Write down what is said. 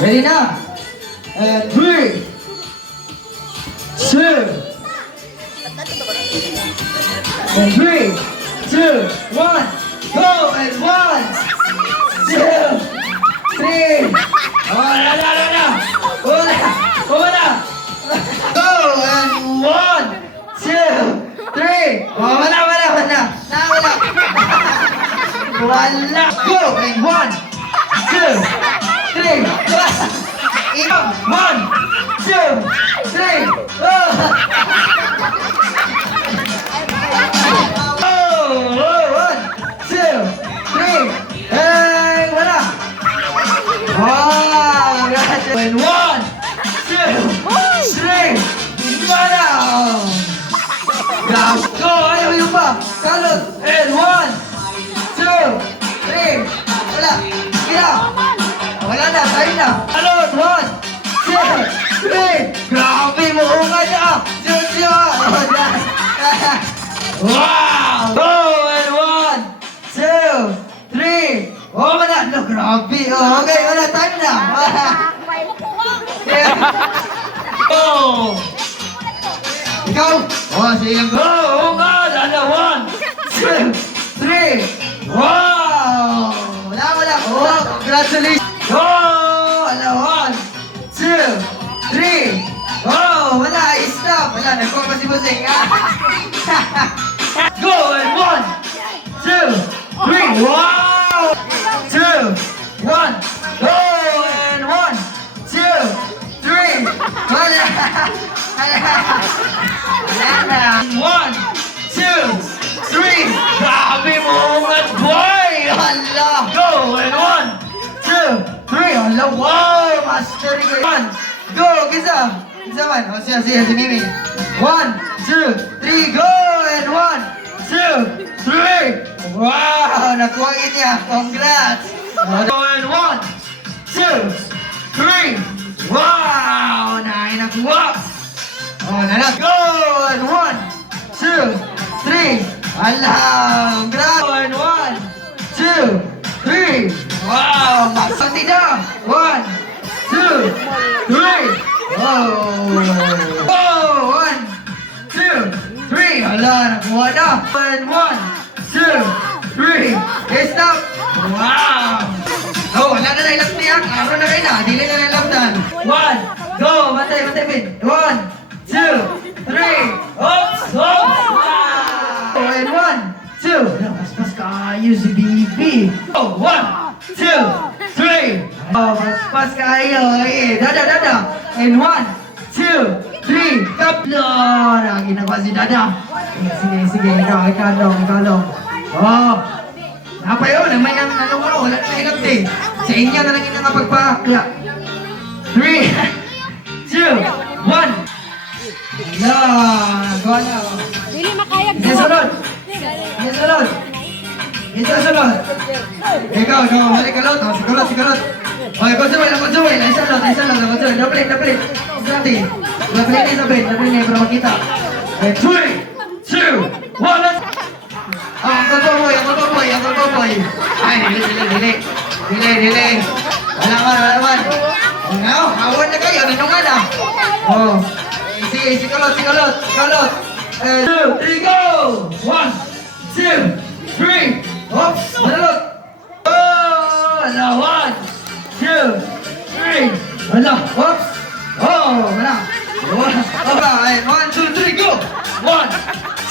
Ready na? And 3, 2, and 3, 2, 1, go! And 1, 2, 3. Oh, na. Una. Go! And 1, 2, 3. Oh, wala. Nawala. Wala. Go! And 1, 2, 3. Ikaw. 1, 2, 3. Oh, 1, 2, 3. Hey, wala. Wow, grabe. And 1, 2, 3. Wala. Go, ayaw yung pa. Kalot. And 1, 2, 3. Wala. Kira. Wala na, tayo na. Kalot. 1, 2, 3. Grabe mo. Unga na. Jojo. Wow. Go. And 1, 2, 3. Oh, wala. No, grabe. Oh, okay, wala. Time na. Go. Ikaw? Oh, sige. Go. Oh, God. Ano? 1, 2, 3. Wow. Wala. Oh, congratulations. Go. Ano? 1, 2, 3. Oh, wala. Stop. Wala. Nagkuha pa si Busing. Go. And 1, 2, 3. Wow. 2, 1. Go. And 1, 2, 3. Wala. 1, 2, 3. Grabe mo umat, boy! Hala! Go! And 1, 2, 3. Hala, wow! Master ko. 1. Go! Kisa man. O siya, si Mimi. 1, 2, 3. Go! And 1, 2, 3. Wow! Nakuha niya. Congrats! Go! And 1, 2, 3. Wow! Nakuha! Oh, nalas. Go! And 1, 2, 3. Alam! Grabe! And 1, 2, 3. Wow! Magsandi na! 1, 2, 3. Oh! Oh! 1, 2, 3. Ala! Nakuha na! And 1, 2, 3. Okay, stop! Wow! Oh, wala na nailap niya. Araw na kayo na. Dili na nailapdan. 1. Go! Matay, Bin. 1, 2, 3. Oops! Wow! And 1, 2. Mas kayo si Bibi. Oh, 1, 2, 3. Oh, mas kayo. Dada. And 1, 2, 3. Kaplo! Ginagawa si Dada. Sige. Ikaw. Oh! Napayo, may nang wala na ilap eh. Sa inyo na lang yung pagpakla. 3, 2, 1. Hala, nagawa na. Dili makayag Isa sunod. Ikaw, balik ka lot. Sikulot. Okay, konsumoy. Isa lot. Dapat. Dapat niya para makita. 3, 2, 1, let's... Ang totoboy. Ay, dili. Wala man. Awan na kayo, nanungan na. Oh. Sige, sikulot. 2, 3, go! 1, 2, 3. Oops, manalot. Oh, wala. 1, 2, 3. Wala, oops. Oh, wala. Okay, 1, 2, 3, go! 1,